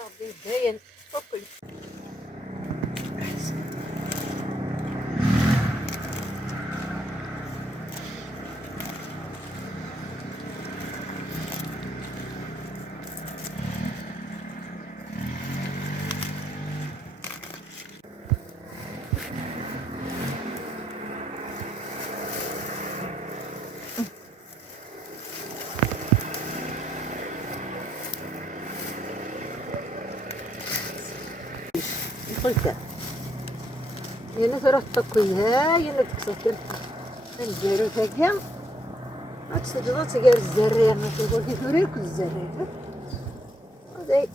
ربي داين وكل قلت يلا تروح تطكيها يلا تكسر نديرو هكا غتسدو تقال الزرير ما تقول كيف نوريك الزرير هذا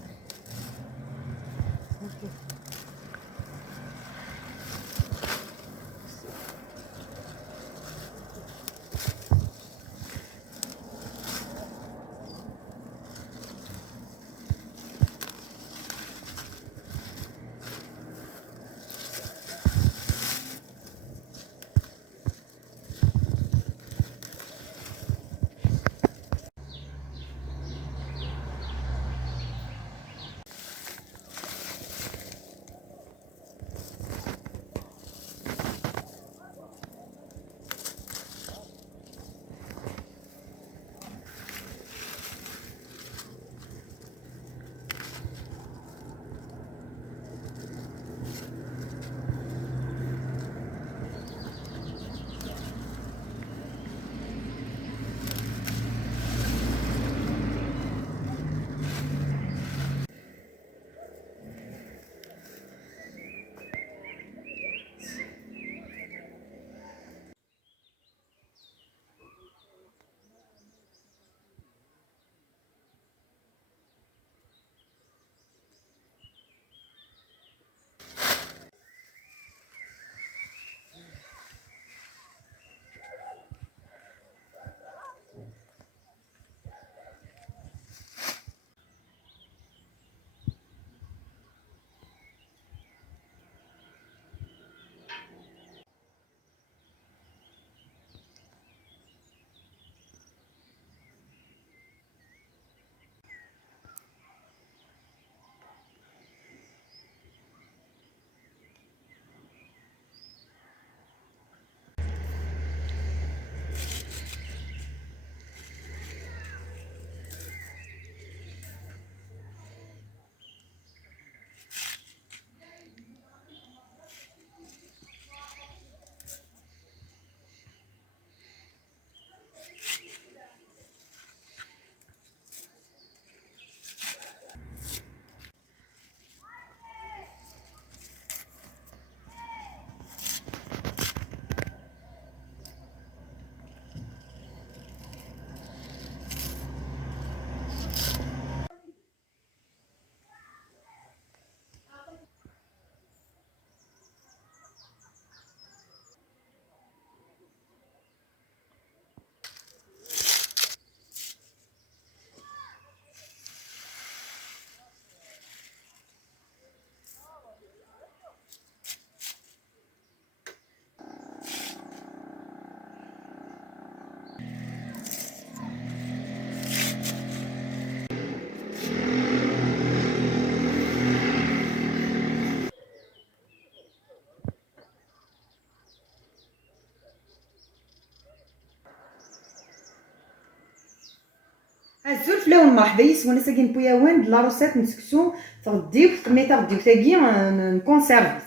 الزول فلاون مرحبا يسونا ساكن بوياوان د لاروسات نسكسو تغديو مي تغديو تاكي نكونسيرفيت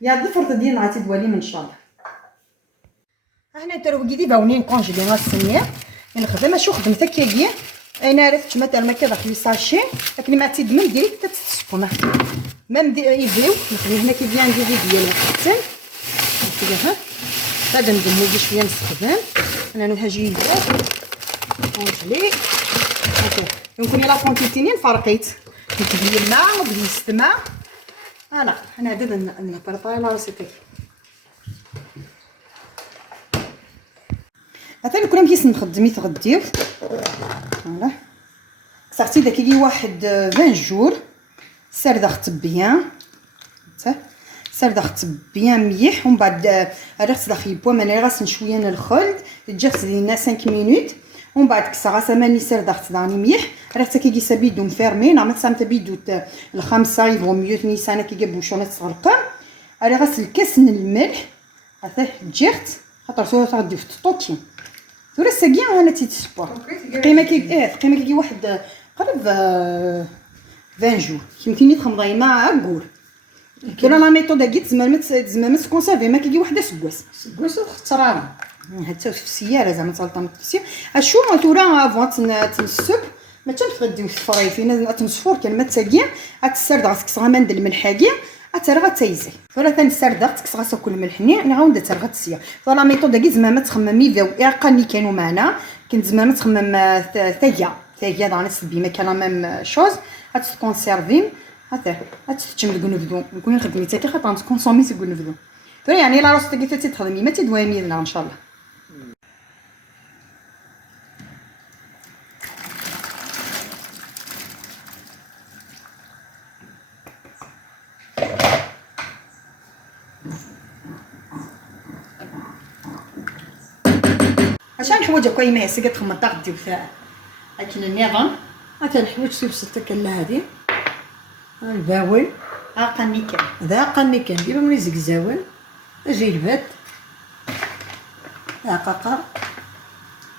يا ضفرت ديال نعطي دوالي من شاء الله. هنا تروقي دي باونين كونجيلي غاسنيه نخدم شو خدمت هكاكي انا عرفت مثلا ما كذا ساشي لكن ما تيدمن ديريك تتسقنا ميم يبداو نخلي هنا كي بيان ندير ديال حتى كذا ها غادا ندمو شويه نستخدم انا نهاجي كونجيلي هكا يمكن لا كونتيتيني فرقيت نتبلي الماء وبليست الماء فوالا انا عدد نبرطاي لا راسيتي مثلا كنا مكيس نخدمي تغديو فوالا صاحتي داك يجي واحد 20 جور سير ضغط بيان سير ضغط بيان مليح ومن بعد ريت داخل بوا ماني غاسن شويه الخلد تجي لينا 5 مينوت ومن بعد كسا غاسا ماني سير ضغط داني مليح راه حتى كي سابيدو مفيرمي نعمل سامت بيدو الخمسه يبغوا ميوت نيسان كي جابو شونات صغرقه على غسل الكاس من الملح هذا جيرت خاطر سوا غادي في الطوكي ثورا ساكيا انا تيتسبور قيمه كي واحد قرب 20 جور يمكن يتخمض مع عقور كاين لا ميثود كي تزمامت كونسيرفي ما كيجي وحده سكواس اخترام حتى في السياره زعما تلطم التفسير اشو ثورا افون تنسب ما تنفرديو في الفرايفين تنصفور كلمه تاكيا غتسرد غتكسغا مند الملحاكي غترغى تايزي ولا تنسرد تكسغا سكل الملحني نعاود ترغى تسيا فلا ميثود كي زعما تخممي فيو اقل كانوا معنا كنت زعما تخمم ثايا دانا سبي ما كان ميم شوز غتكونسيرفي هذا غتفتشم الكنوفدو نكون خدمي حتى كي خاطر تكونسومي سي الكنوفدو يعني لا راس تاكي تخدمي ما تدوامي لنا ان شاء الله. عشان حوايج كاين ما هسه كتخمم غديو فيها لكن النظام الحوايج سيبسط كلا هادي الباول عقني كان هذا قني كان ديما ملي زكزاول اجي البات عقاقر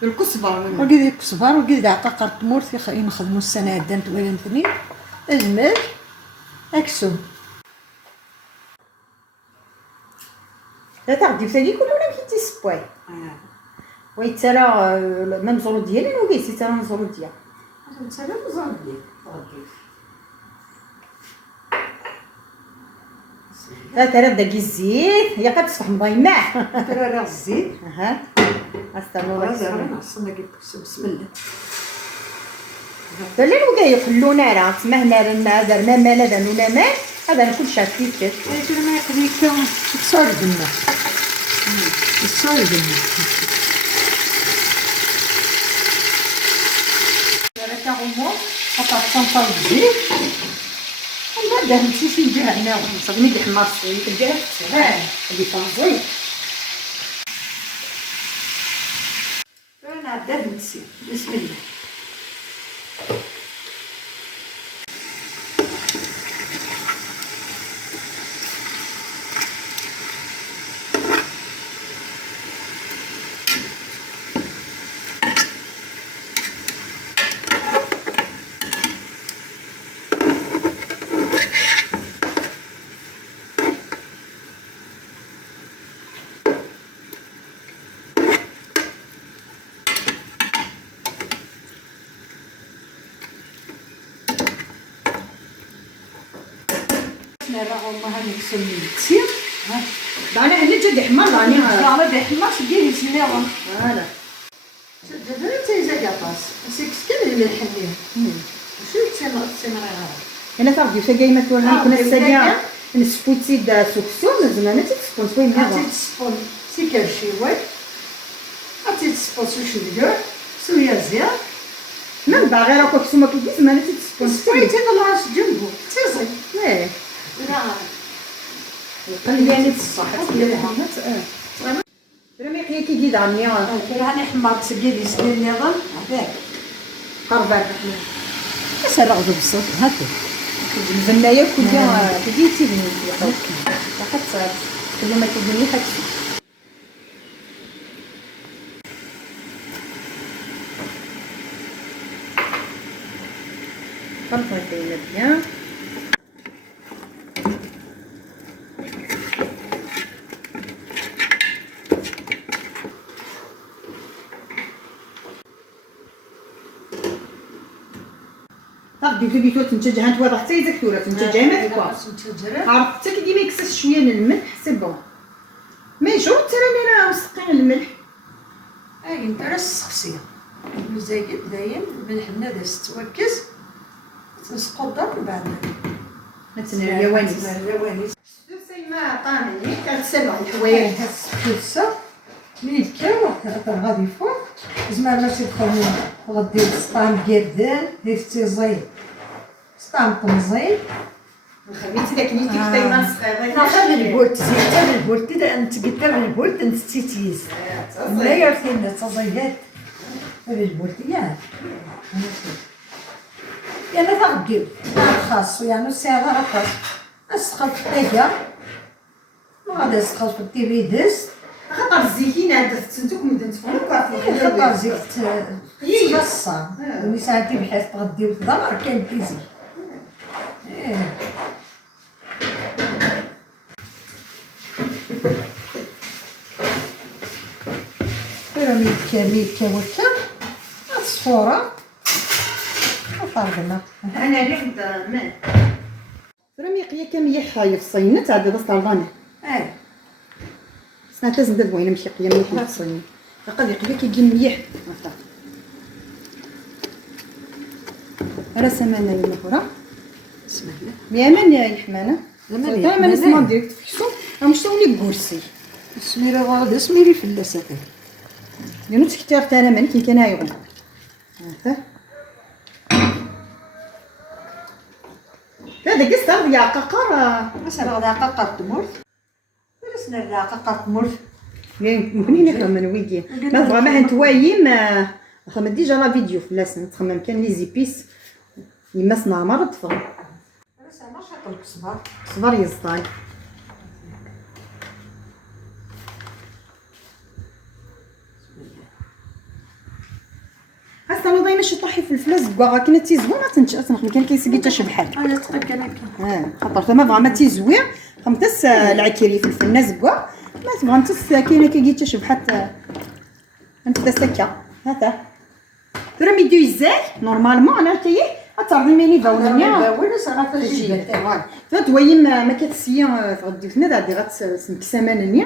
الكزبر وكذا كزبر وكذا عقاقر تمور نخدمو السنه هدا نتوالم ثنين اجمل اكسو لا تغدي فيها كل ولا كي تيسبوي ويترى ميم زرو ديالي وكاين سي ترى زرو ديال نتسالى بزاف ديال لا ترى داكي الزيت هي كتصبح مضيمع ترى راه الزيت ها استنوا راه صنا بسم الله اللي وكاين يخلونا راه تما هنا درنا مال هذا ولا مال هذا كل شيء كيف انا ما يقديك تصور دنا تصور دنا كاغومون حتى تنطر الزيت ومن بعد نمشي ندير هنا ونصدمي ديك المارسي كنديرها في السهال اللي طازي انا عاد نسي بسم الله راه ما هنكسل نسير دانا هنا جا دحمر راني ما دحمر ديري سناوه فوالا دابا تيزا كاطاس سيكس كامل من الحنيه ماشي تسمر هنا تاخدي فيها كايمه تورنا كنا الساعه نسبوتي دا سوكسيون زعما تتسبون شويه هاتي ميغا تصفون سي كرشي واي هاتي تصفون سوشي ديال سويا زيان من باغي راه كوكسوما كيدي زعما تتسبون شويه تيطلعش جنبو تيزي ايه لا قلياني الصح قليانها رمي قيا كيجي دعني راني حمار تسقيلي سقي النظام هذاك قربان اش راه بسيط هاكا البنايه كلها كيجي تيبني فقط كل ما تبني حتى خلطها كاينه بيان تاخدي في بيتو تنتج هانت واضح حتى اذا كثرت تنتج ما تكوا عرفت حتى كي ديما يكسس شويه من الملح سي بون مي شروط ترى انا مسقين الملح اي انت راه السقسيه مزايد دايم الملح بنادم توكز تسقط دار بعد مثلا اليوانيس اليوانيس سيما طامني كتسمع الحوايج كيسه ملي تكاو غادي فوق زعما ماشي تدخل غدير سطام كردان دير تيزيد سطام طمزين خميتي داك اللي تيما صغير ناخذ البولت زيت البولت كذا انت قلت البولت نستيتيز لا يرثينا تصيدات البولت ياك يعني تغديو خاص يعني السيارة راه خاص استخلط الطيجة وغادي استخلط في التيفيدس خاطر الزيتين عندها تسنتوك من تفهموا كاع خاطر زيت خاصة ملي ساعتي بحيث تغديو في الدار كاين كيزي ميكا وكا الصفورة وفرقنا انا ريحت مال راه ميقيه كميح في الصينه تاع دابا طالبانه سنه تزند بوينه ماشي قيه مليح في الصينه قد يقبل كيجي مليح هكا راه سمانه يما اخرى بسم الله يمن يا حمانه دائما نسمع ديريكت في السوق راه مش سوني بكرسي سميري غادا سميري فلاسه لانو تختار تانا من كي كان هايغون هذا هذا قصر يا ققر مثلا غادا قاقه تمرت درسنا لا قاقه تمرت ممكن نخمم ويجي ما بغا ما نتوايم خمم ديجا لا فيديو في لاسن تخمم كان لي زيبيس يما صنع مرض تفضل درسنا ما شاطر صبر صبر يزطاي اصلا ضايما شي طاحي في الفلاس كاع كنا تيزوين تنخمم كان كيسقي حتى شبحال انا تقك انا خاطر ما بغا ما تيزوين خمتس العكيري في الفناس كاع ما تبغى نتس كاينه كي جيت شبحات انت سكا هذا ترى ميدو يزاي نورمالمون انا تايه اتعرضي ميني باونيا وين صرات الجيبه فوالا فتويم ما كتسيا فغديتنا غادي غتسمك سمانه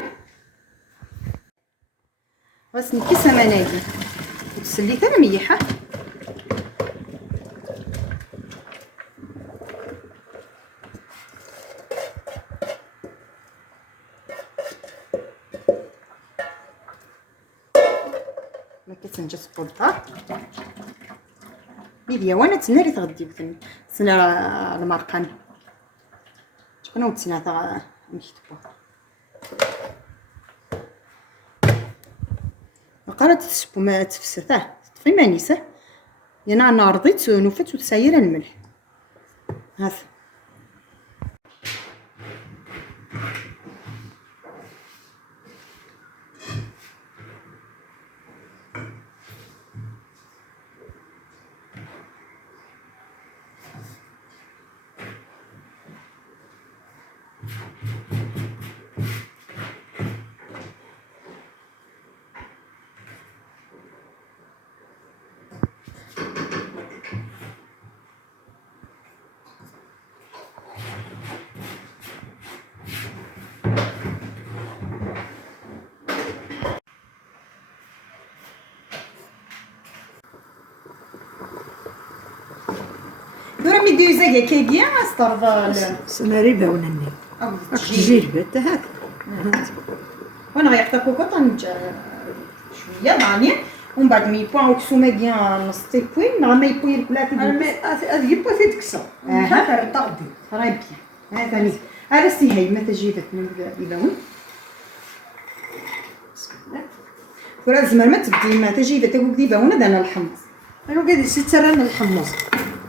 غتسمكي سمانه وتسليت انا مليحه ما كتنجس قدها ميديا وانا تناري تغدي بثني تسنا المرقان شكون تسنا تاع مكتبه قرات تسبو ما تفسته طفي مانيسه انا رضيت نوفت وتساير الملح هذا دورا ميديو زاكا كيجي استرضى سماري باونني جيبه هاك وانا غيعطي كوكوطه شويه ضاني ومن بعد مي بوان وكسوما كيان نص تيبوي مع ما يبوي البلاتي هذه يبغى تكسر هاك تغدي راهي بيان ها ثاني هذا سي هاي ما تجيبت من يلون فرا زمان ما تبدي ما تجيبت تقول ديبا وانا دانا الحمص انا قاعد يسترن الحمص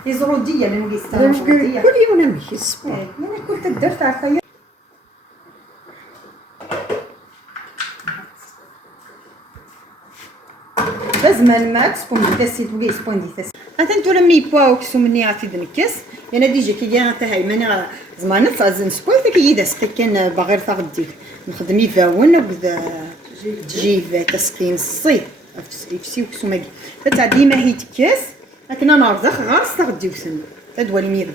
يزروديه لانه كيستعمل كل يوم نمشي الصباح انا كنت درت عارفه لازم ما تسبون ديتاسيت وكي سبون ديتاسيت انتو لما يبواو كسو مني عافي دنكس انا ديجا كي جا حتى هاي ماني زمان فازن سبون كي يدس كان باغي تغدي نخدم يفاون وكذا تجيب تسقين الصيف يفسي وكسو ماكي تاع ديما هي تكاس لكن انا رزق غير استغدي وسن تدوى الميرا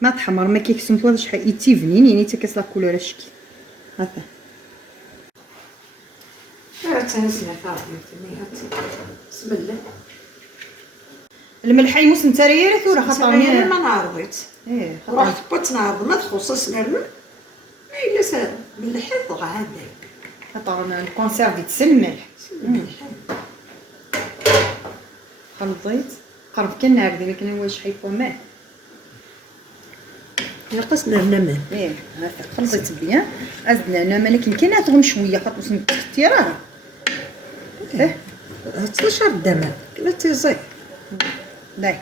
ما تحمر ما كيكسم طوال شحال يتي فنين يعني تكس لا كولور اشكي هذا تنسنا بسم الله الملح يموس نتا راه ثورة انا خاطرني. ما نعرضيت ايه رحت بغيت نعرض ما تخصص الملح ما الا سال ملح هذاك خاطر الكونسيرفي تسمح. خلطيت قرب كان هكذا لكن واش حيكون ماء. ناقصنا الماء ايه هاك خلطيت بيان ازدنا انا لكن كاين تغم شويه خاطر سمتي راه ايه 13 دماء لا تيزي داي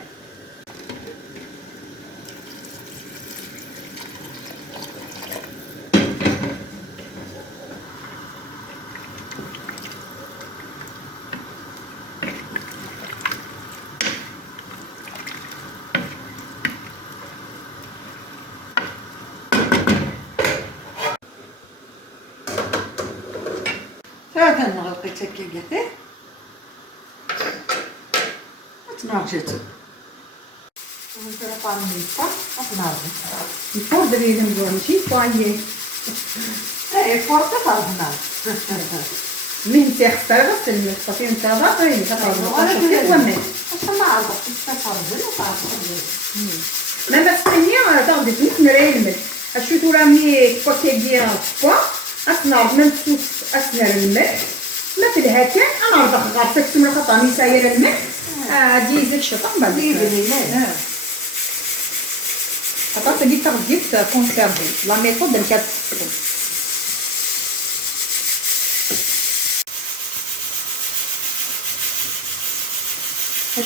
هذا نغلقيت هكا كاع تناجت وانت راه طعم الفرن تناجت الفور دري لهم دور ماشي طايي اي فرن تناجت من تيختار في الصفين تاع باقي خاطر شوفي ومن اصلا ما عرفتش تفرجل وتعرف ما مستنيه تاخدي فلوس نراي الملح اشوفوا راه مي كوكي بيان فوا اصنع من سوس اسنر الملح ما في الهكا انا راه غارتك من خطا مي ساير الملح دي زيك شطح بعد خاطر تجي تاخدي كونسيرفي لا ميثود الكات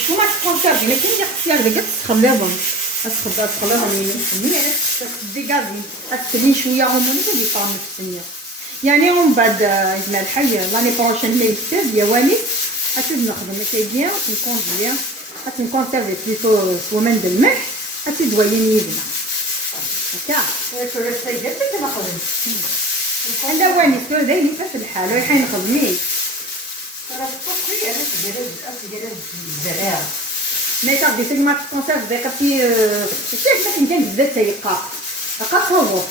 شو ما تكونسيرفي لكن يا اختي هكذا تخليهم تخليهم يمني ديغازي تخلي شويه هما اللي يطعموا في السنيه يعني ومن بعد يجمع الحي لاني بروشين لي يكتب يا والي اسيد نخدم هكا بيان نكون بيان نكونسيرفي بليتو سومن د الملح اسيد وين يبنى هكا لا واني سو زي نفس الحال ويحين نخدميه ما تاخدي تلي ما تكونسيرف داك في شايف ما كان بزاف تيقاق قاق هو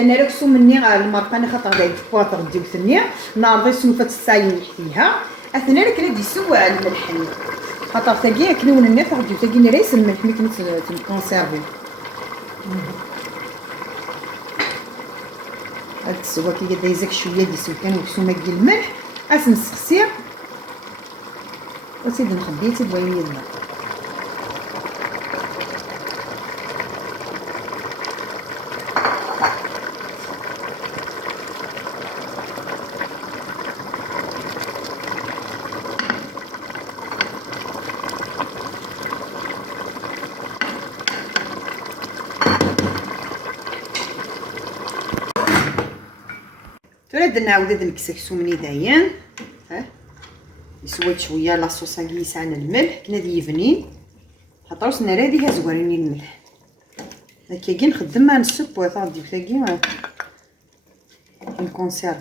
عندنا ركسو مني المرقه انا خاطر غادي تفاطر ديوثني ناضي سنفه الساين حتيها اثنا لك ندي سوا الملح خاطر تاكي كلون الناس غادي تاكي نريس الملح ملي كنت تنكونسيرفي هاد السوا كي دايزك شويه ديال السكان وكسومه ديال الملح نسقسي وزيد نخبيه تيبغي الماء. درنا عاود نكسكسو داين ها يسويت شويه لاصوص كيسان الملح كنا ديفنين خاطر سنا راديها زواريني الملح هكا كي نخدم مع السوب وطادي ثاكي كنكونسيرف.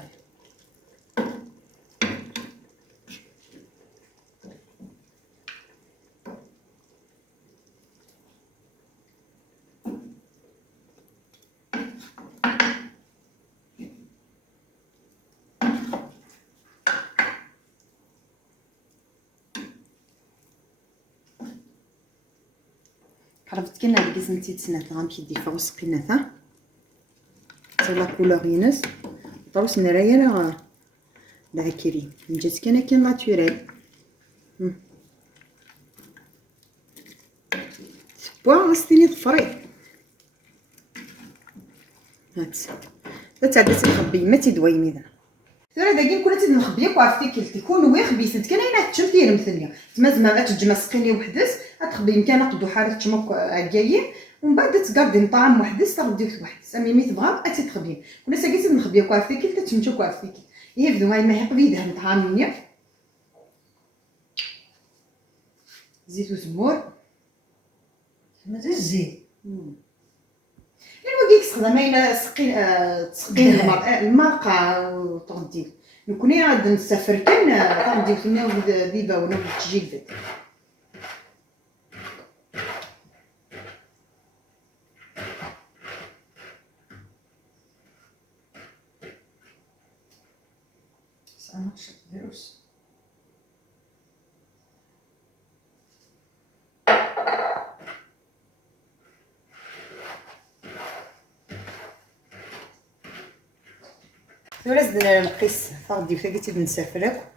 عرفت كنا لقيت نتي تسنات غنمشي ديفا وسقيناتها حتى لا كولور ينس طروس نرايا لا كيري جات كان ناتوريل سبوا غسليني ضفري هات تعدات نخبي ما تيدويني ذا ثورة داكين كنا تنخبيك وعرفتي كي تكون ويخ بيسد كان اين تشم فيه المثليه تما غتجمع سقيني وحدس غتخبي يمكن نقدو حاله تشمك عكايين ومن بعد تقادي طعم وحدس تغديو وحدس امي مي تبغى تخبي كنا ساكيت نخبيك وعرفتي كي تشمشوك وعرفتي كي يبدو ما هي قبيده طعاميه زيت وزمور مازال الزيت الوغيك استخدامين تسقين المرقه وتغدي نكوني غاد نسافر كان تغدي فينا ديبا ولا تجيك انا شفت دروس ورزدنا نقيس فغدي وثاقيتي بنسافرك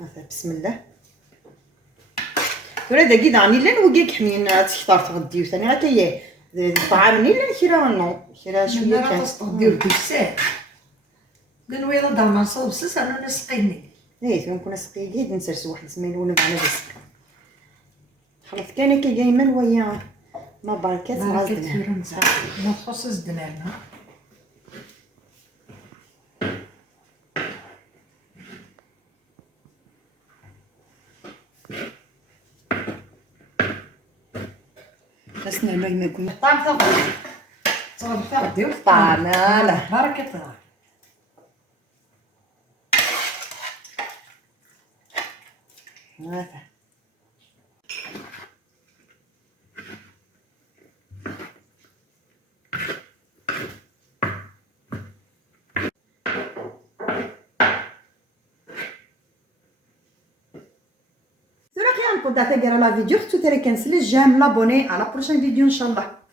هذا بسم الله ورا داكي داني لا نوقيك حمين تختار تغدي وثاني غا تايا الطعام ني لا كيرا نو كيرا شويه كان تغديو ديسات قالوا يلا دار ما نصوص انا نسقيني نكون سقيت نسرس واحد سميلونه معنا بس خلاص كان كي جاي من ويا ما بركات غازدنا ما تخص زدنا خاصنا ما يكون طعم تغديو طعم لا بركة الله. هذا نكون تعطي لا فيديو ختو تري كنسلي جيم لابوني على بروشين فيديو ان شاء الله.